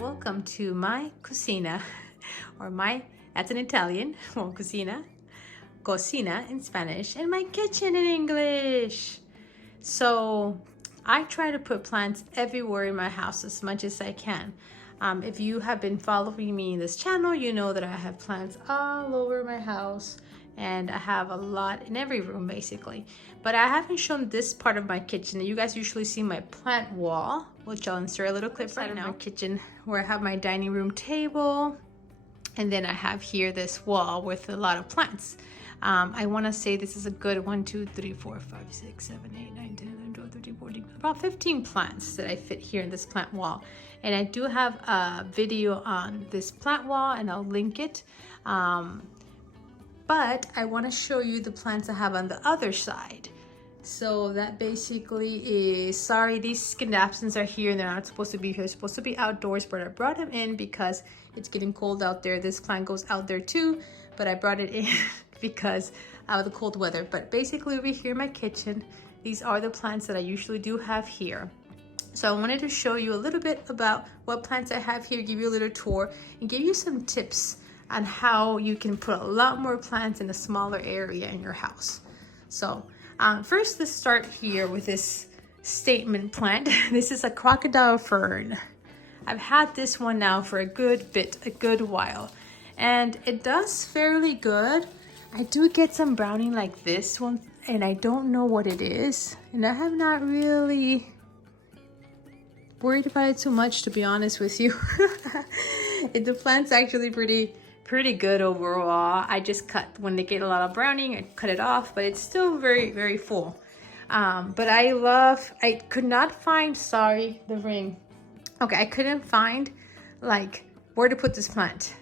Welcome to my cucina, or that's in Italian, well, cocina in Spanish, and my kitchen in English. So I try to put plants everywhere in my house as much as I can. If you have been following me in this channel, you know that I have plants all over my house, and I have a lot in every room basically. But I haven't shown this part of my kitchen. You guys usually see my plant wall, which I'll insert a little clip right now. My kitchen, where I have my dining room table, and then I have here this wall with a lot of plants. I want to say this is a good 1, 2, 3, 4, 5, 6, 7, 8, 9, 10, 11, 12, 13, 14, about 15 plants that I fit here in this plant wall. And I do have a video on this plant wall, and I'll link it. But I want to show you the plants I have on the other side. So that basically is, sorry, these scandapsons are here. They're not supposed to be here. They're supposed to be outdoors, but I brought them in because it's getting cold out there. This plant goes out there too, but I brought it in because of the cold weather. But basically over here in my kitchen, these are the plants that I usually do have here. So I wanted to show you a little bit about what plants I have here, give you a little tour, and give you some tips on how you can put a lot more plants in a smaller area in your house. So first, let's start here with this statement plant. This is a crocodile fern. I've had this one now for a good while, and it does fairly good. I do get some browning like this one, and I don't know what it is, and I have not really worried about it too much, to be honest with you. The plant's actually pretty good overall. I just cut, when they get a lot of browning, I cut it off, but it's still very full. But I could not find, sorry, the ring. Okay, I couldn't find like where to put this plant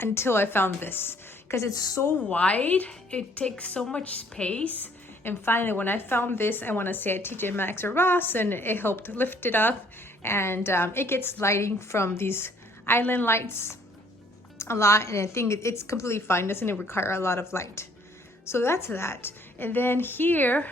until I found this, because it's so wide, it takes so much space. And finally, when I found this, I want to say at TJ Maxx or Ross, and it helped lift it up, and it gets lighting from these island lights a lot, and I think it's completely fine. Doesn't require a lot of light. So that's that. And then here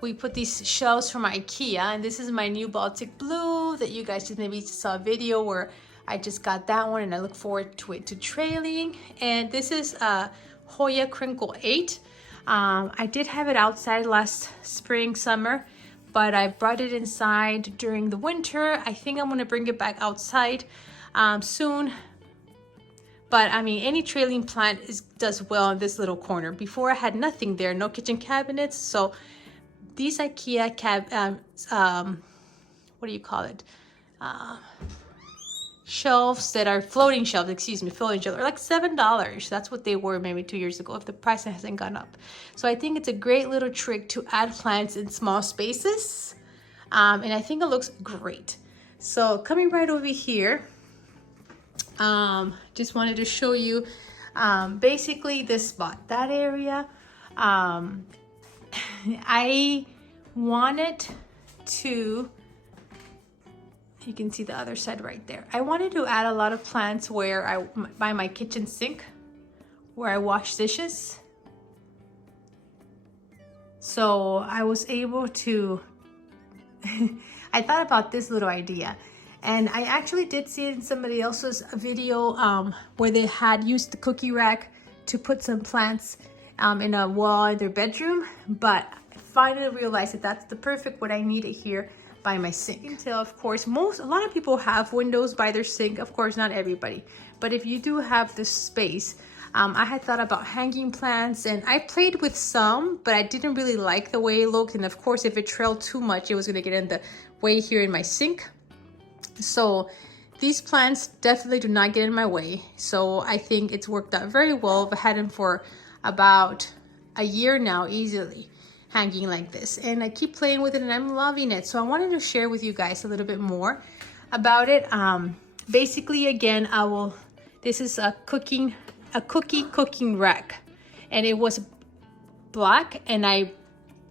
we put these shelves from IKEA, and this is my new Baltic blue that you guys just maybe saw a video where I just got that one, and I look forward to it trailing. And this is a Hoya Crinkle 8. I did have it outside last spring, summer, but I brought it inside during the winter. I think I'm gonna bring it back outside soon. But I mean, any trailing plant does well in this little corner. Before I had nothing there, no kitchen cabinets. So these IKEA what do you call it? Shelves that are floating shelves, floating shelves are like $7. That's what they were maybe 2 years ago, if the price hasn't gone up. So I think it's a great little trick to add plants in small spaces. And I think it looks great. So coming right over here, just wanted to show you basically this spot, that area. I wanted to, you can see the other side right there. I wanted to add a lot of plants where by my kitchen sink, where I wash dishes. So I was able to, I thought about this little idea. And I actually did see it in somebody else's video where they had used the cookie rack to put some plants in a wall in their bedroom. But I finally realized that that's the perfect what I needed here by my sink. Until, of course, a lot of people have windows by their sink. Of course, not everybody. But if you do have this space, I had thought about hanging plants, and I played with some, but I didn't really like the way it looked. And of course, if it trailed too much, it was going to get in the way here in my sink. So these plants definitely do not get in my way. So I think it's worked out very well. I've had them for about a year now, easily hanging like this. And I keep playing with it, and I'm loving it. So I wanted to share with you guys a little bit more about it. Basically, again, this is a cookie cooking rack. And it was black, and I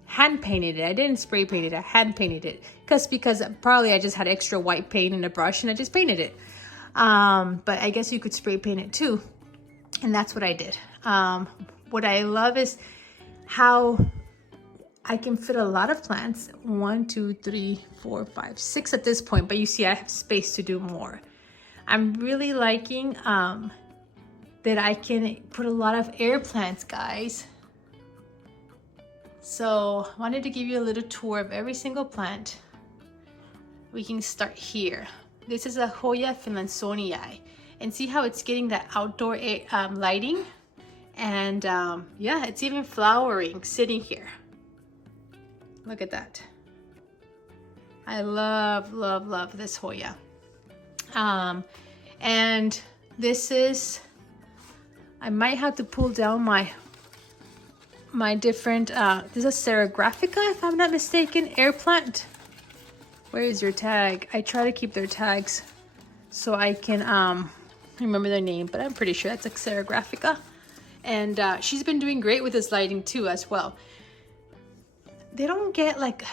hand painted it. I didn't spray paint it, I hand painted it. Because probably I just had extra white paint and a brush, and I just painted it. But I guess you could spray paint it too. And that's what I did. What I love is how I can fit a lot of plants. 1, 2, 3, 4, 5, 6 at this point, but you see I have space to do more. I'm really liking that I can put a lot of air plants, guys. So I wanted to give you a little tour of every single plant. We can start here. This is a Hoya finlansonii, and see how it's getting that outdoor lighting, and yeah, it's even flowering sitting here. Look at that. I love, love, love this Hoya. And this is, I might have to pull down my different, this is a Serrographica, if I'm not mistaken, air plant. Where is your tag? I try to keep their tags so I can remember their name, but I'm pretty sure that's a Serrographica. And she's been doing great with this lighting too as well. They don't get like,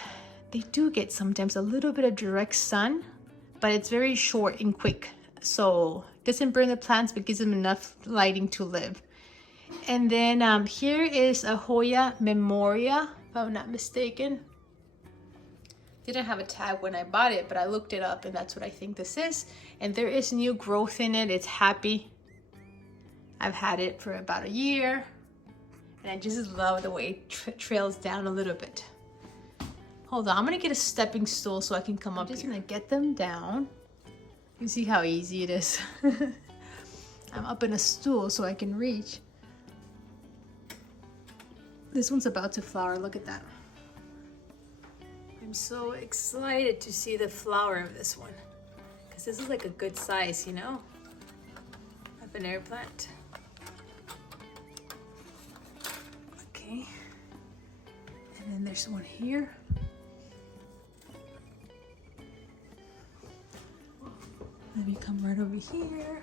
they do get sometimes a little bit of direct sun, but it's very short and quick. So it doesn't burn the plants, but gives them enough lighting to live. And then here is a Hoya Moreira, if I'm not mistaken. Didn't have a tag when I bought it, but I looked it up and that's what I think this is. And there is new growth in it. It's happy. I've had it for about a year. And I just love the way it trails down a little bit. Hold on, I'm gonna get a stepping stool so I can come up here. I'm just gonna get them down. You see how easy it is. I'm up in a stool so I can reach. This one's about to flower, look at that. I'm so excited to see the flower of this one. Because this is like a good size, you know? Of an air plant. Okay, and then there's one here. Let me come right over here.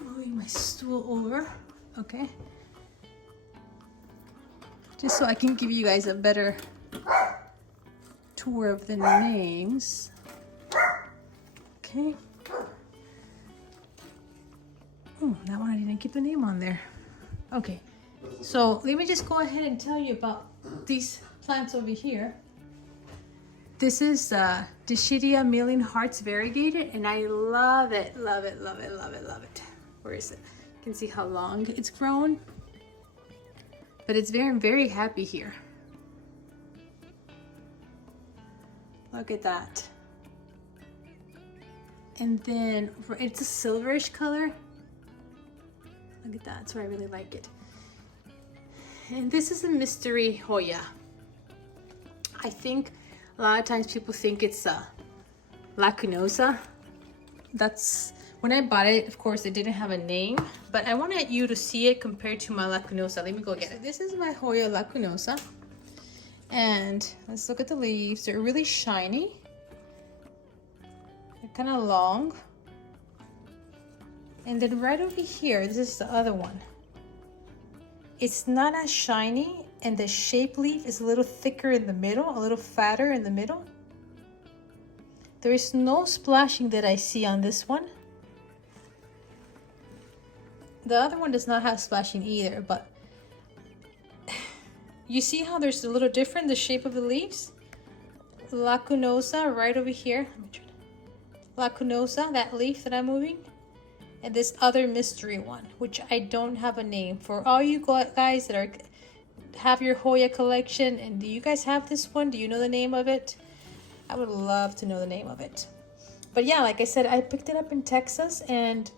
Moving my stool over, okay? Just so I can give you guys a better tour of the names. Okay. Oh, that one I didn't get the name on there. Okay. So let me just go ahead and tell you about these plants over here. This is Dischidia Million Hearts Variegated, and I love it, love it, love it, love it, love it. Where is it? You can see how long it's grown. But it's very, very happy here. Look at that. And then it's a silverish color. Look at that, that's why I really like it. And this is a mystery Hoya. I think a lot of times people think it's a lacunosa. That's, when I bought it, of course, it didn't have a name, but I wanted you to see it compared to my lacunosa. Let me go get it. This is my Hoya lacunosa. And let's look at the leaves. They're really shiny. They're kind of long. And then right over here, this is the other one. It's not as shiny, and the shape leaf is a little thicker in the middle, a little fatter in the middle. There is no splashing that I see on this one. The other one does not have splashing either, but you see how there's a little different, the shape of the leaves? Lacunosa right over here. Lacunosa, that leaf that I'm moving. And this other mystery one, which I don't have a name. For all you guys that have your Hoya collection, and do you guys have this one? Do you know the name of it? I would love to know the name of it. But yeah, like I said, I picked it up in Texas, and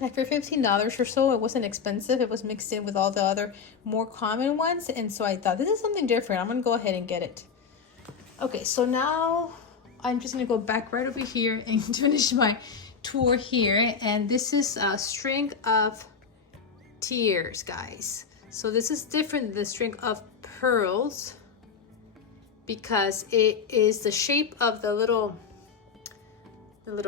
like for $15 or so, it wasn't expensive. It was mixed in with all the other more common ones, and so I thought this is something different. I'm gonna go ahead and get it. Okay, so now I'm just gonna go back right over here and finish my tour here, and this is a string of tears, guys. So this is different than the string of pearls because it is the shape of the little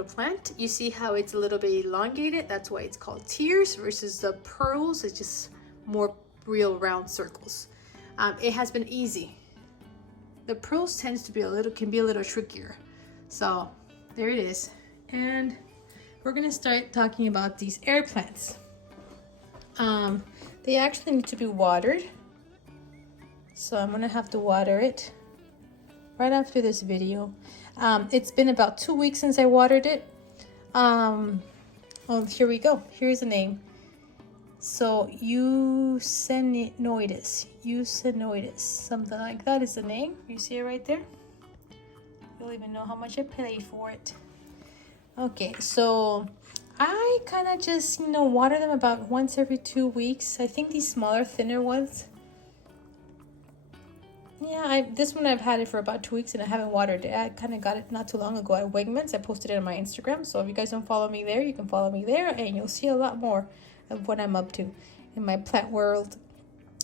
plant. You see how it's a little bit elongated? That's why it's called tears, versus the pearls. It's just more real round circles. It has been easy. The pearls tends to be can be a little trickier. So there it is. And we're gonna start talking about these air plants. They actually need to be watered. So I'm gonna have to water it right after this video. It's been about 2 weeks since I watered it. Oh, here we go. Here's the name. So Eucenoides, something like that is the name. You see it right there? You don't even know how much I paid for it. Okay, so I kind of just, water them about once every 2 weeks. I think these smaller, thinner ones. Yeah, this one I've had it for about 2 weeks and I haven't watered it. I kind of got it not too long ago at Wegmans. I posted it on my Instagram. So if you guys don't follow me there, you can follow me there and you'll see a lot more of what I'm up to in my plant world.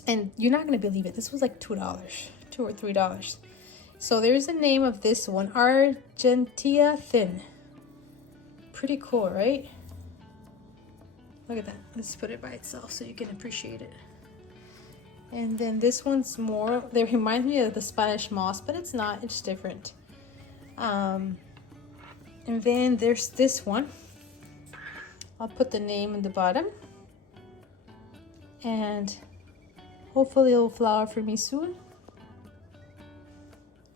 And you're not going to believe it. This was like $2 or $3. So there's the name of this one, Argentea Thin. Pretty cool, right? Look at that. Let's put it by itself so you can appreciate it. And then this one's more, they remind me of the Spanish moss, but it's not, it's different. And then there's this one. I'll put the name in the bottom. And hopefully it'll flower for me soon.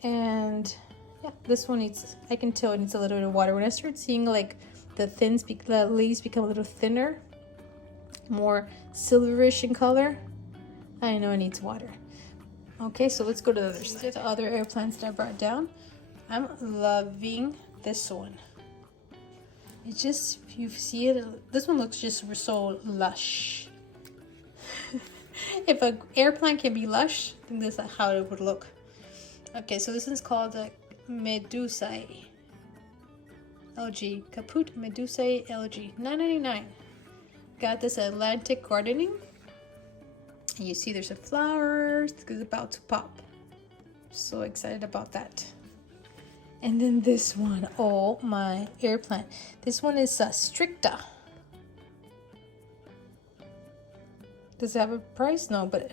And yeah, this one needs, I can tell it needs a little bit of water. When I start seeing like the leaves become a little thinner, more silverish in color, I know it needs water. Okay, so let's go to the other side. These are the other air plants that I brought down. I'm loving this one. It's just, if you see it, this one looks just so lush. If an air plant can be lush, I think this is how it would look. Okay, so this one's called the Medusae LG. Caput Medusae LG. $9.99. Got this at Atlantic Gardening. And you see there's a flower. It's about to pop. So excited about that. And then this one. Oh my, air plant. This one is Stricta. Does it have a price? No, but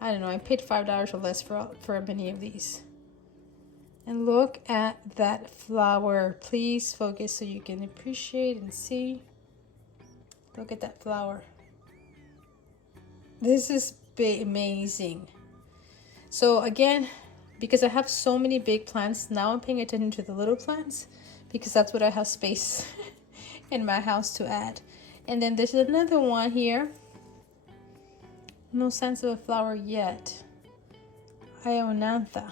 I don't know. I paid $5 or less for many of these. And look at that flower. Please focus so you can appreciate and see. Look at that flower. This is amazing. So again, because I have so many big plants, now I'm paying attention to the little plants because that's what I have space in my house to add. And then there's another one here. No sense of a flower yet. Ionantha.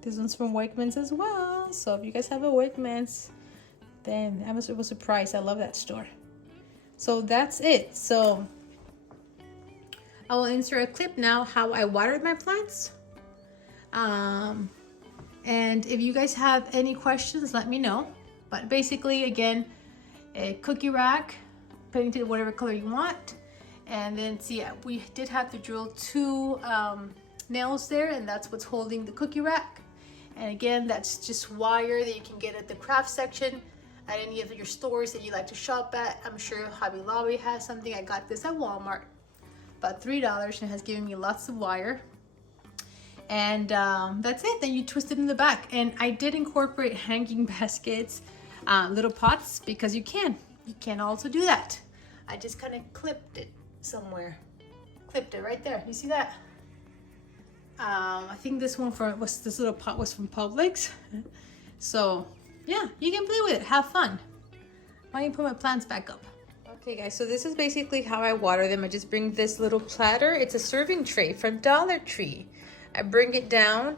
This one's from Wegmans as well. So if you guys have a Wegmans, then it was a price. I love that store. So that's it. So I will insert a clip now how I watered my plants. And if you guys have any questions, let me know. But basically, again, a cookie rack, paint it whatever color you want. And then see, we did have to drill 2 nails there, and that's what's holding the cookie rack. And again, that's just wire that you can get at the craft section at any of your stores that you like to shop at. I'm sure Hobby Lobby has something. I got this at Walmart, about $3, and it has given me lots of wire. And that's it. Then you twist it in the back. And I did incorporate hanging baskets, little pots, because you can also do that. I just kind of clipped it somewhere. Clipped it right there. You see that? I think this one this little pot was from Publix. So yeah, you can play with it, have fun. Why don't you put my plants back up? Okay guys, so this is basically how I water them. I just bring this little platter. It's a serving tray from Dollar Tree. I bring it down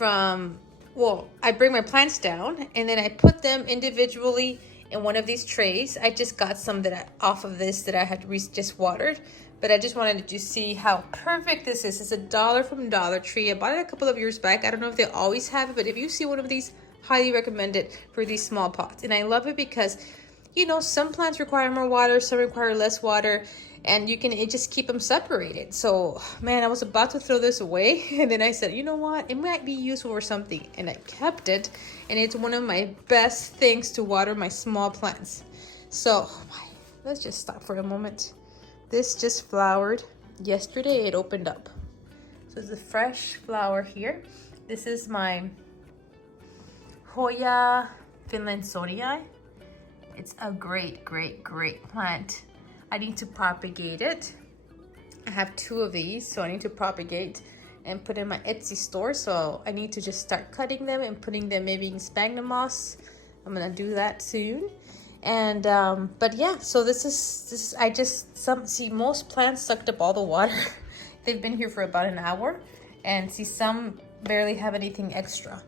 I bring my plants down and then I put them individually in one of these trays. I just got some off of this that I had just watered, but I just wanted to see how perfect this is. It's $1 from Dollar Tree. I bought it a couple of years back. I don't know if they always have it, but if you see one of these, highly recommend it for these small pots. And I love it because, some plants require more water, some require less water, and you can just keep them separated. So, man, I was about to throw this away, and then I said, you know what? It might be useful for something, and I kept it, and it's one of my best things to water my small plants. So, let's just stop for a moment. This just flowered. Yesterday, it opened up. So, it's a fresh flower here. This is my Hoya finlandsonii. It's a great, great, great plant. I need to propagate it. I have 2 of these, so I need to propagate and put in my Etsy store. So I need to just start cutting them and putting them maybe in sphagnum moss. I'm gonna do that soon. And but yeah, so this is I just see most plants sucked up all the water. They've been here for about an hour, and see some barely have anything extra.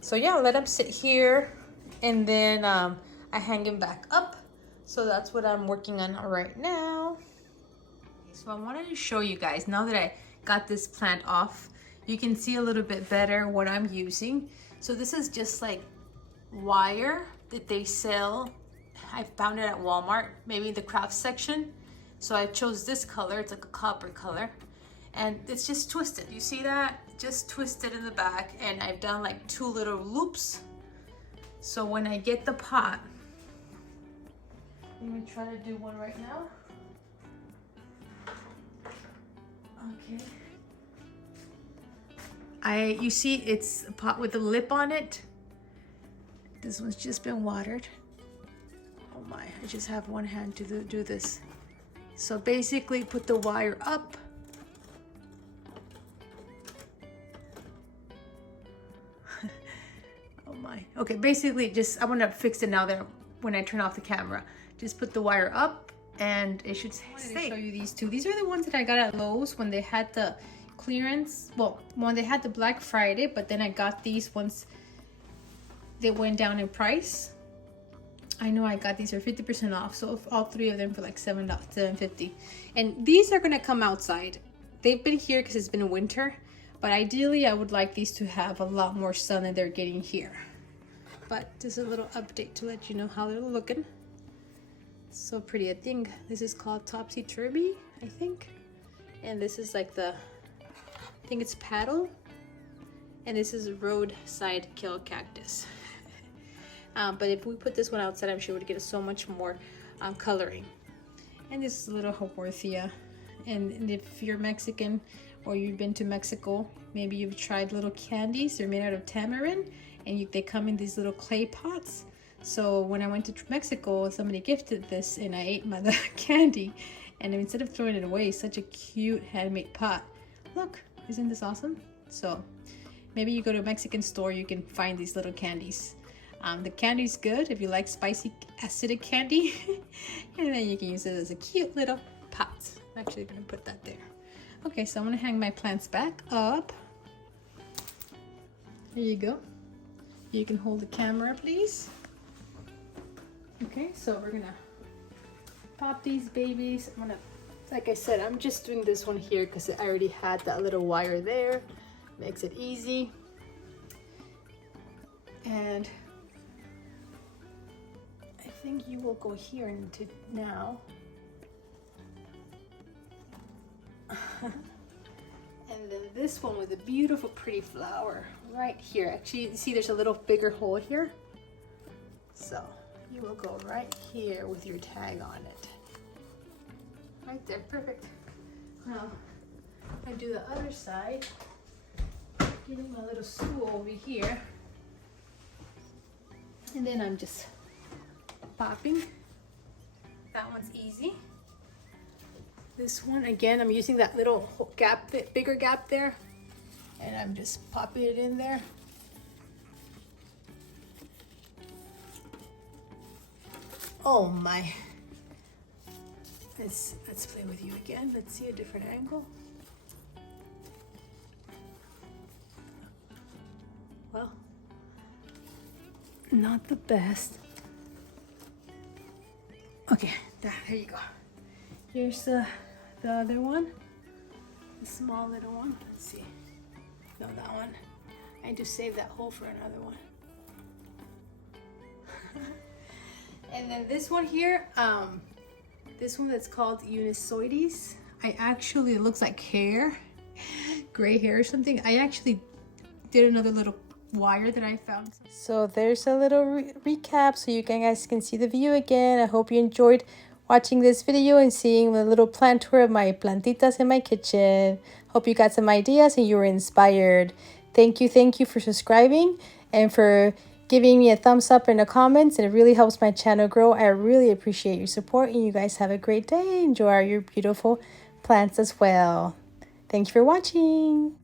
So yeah, let them sit here, and then I hang him back up. So that's what I'm working on right now. So I wanted to show you guys, now that I got this plant off, you can see a little bit better what I'm using. So this is just like wire that they sell. I found it at Walmart, maybe in the craft section. So I chose this color. It's like a copper color, and it's just twisted. You see that? Just twisted in the back, and I've done like 2 little loops. So when I get the pot, let me try to do one right now. Okay. You see it's a pot with a lip on it. This one's just been watered. Oh my, I just have one hand to do this. So basically put the wire up. Oh my. Okay, basically just, I want to fix it now that when I turn off the camera. Just put the wire up and it should stay. I wanted to show you these two. These are the ones that I got at Lowe's when they had the clearance. Well, when they had the Black Friday, but then I got these once they went down in price. I know I got these for 50% off, so all 3 of them for like $7.50. And these are gonna come outside. They've been here because it's been winter, but ideally I would like these to have a lot more sun than they're getting here. But just a little update to let you know how they're looking. So pretty. I think this is called Topsy Turvy, I think. And this is like I think it's paddle. And this is roadside kill cactus. But if we put this one outside, I'm sure we'd get so much more coloring. And this is a little Haworthia. And if you're Mexican or you've been to Mexico, maybe you've tried little candies. They're made out of tamarind, and they come in these little clay pots. So when I went to Mexico, somebody gifted this, and I ate the candy. And instead of throwing it away, such a cute handmade pot. Look, isn't this awesome? So maybe you go to a Mexican store, you can find these little candies. The candy's good if you like spicy acidic candy. And then you can use it as a cute little pot. I'm actually gonna put that there. Okay, so I'm gonna hang my plants back up. There you go. You can hold the camera, please. Okay, so we're gonna pop these babies. I'm gonna, like I said, I'm just doing this one here because I already had that little wire there. Makes it easy. And I think you will go here into now. And then this one with a beautiful pretty flower right here. Actually, you see there's a little bigger hole here. So you will go right here with your tag on it. Right there, perfect. Now I do the other side. Getting my little stool over here. And then I'm just popping. That one's easy. This one, again, I'm using that little gap, bigger gap there. And I'm just popping it in there. Oh my. Let's play with you again. Let's see a different angle. Well, not the best. Okay, there you go. Here's the other one, the small little one. Let's see. No, that one. I need to save that hole for another one. And then this one here, this one that's called Unisoides. It looks like hair, gray hair or something. I actually did another little wire that I found. So there's a little recap so you guys can see the view again. I hope you enjoyed watching this video and seeing the little plant tour of my plantitas in my kitchen. Hope you got some ideas and you were inspired. Thank you for subscribing and for giving me a thumbs up in the comments. It really helps my channel grow. I really appreciate your support, and you guys have a great day. Enjoy your beautiful plants as well. Thanks for watching.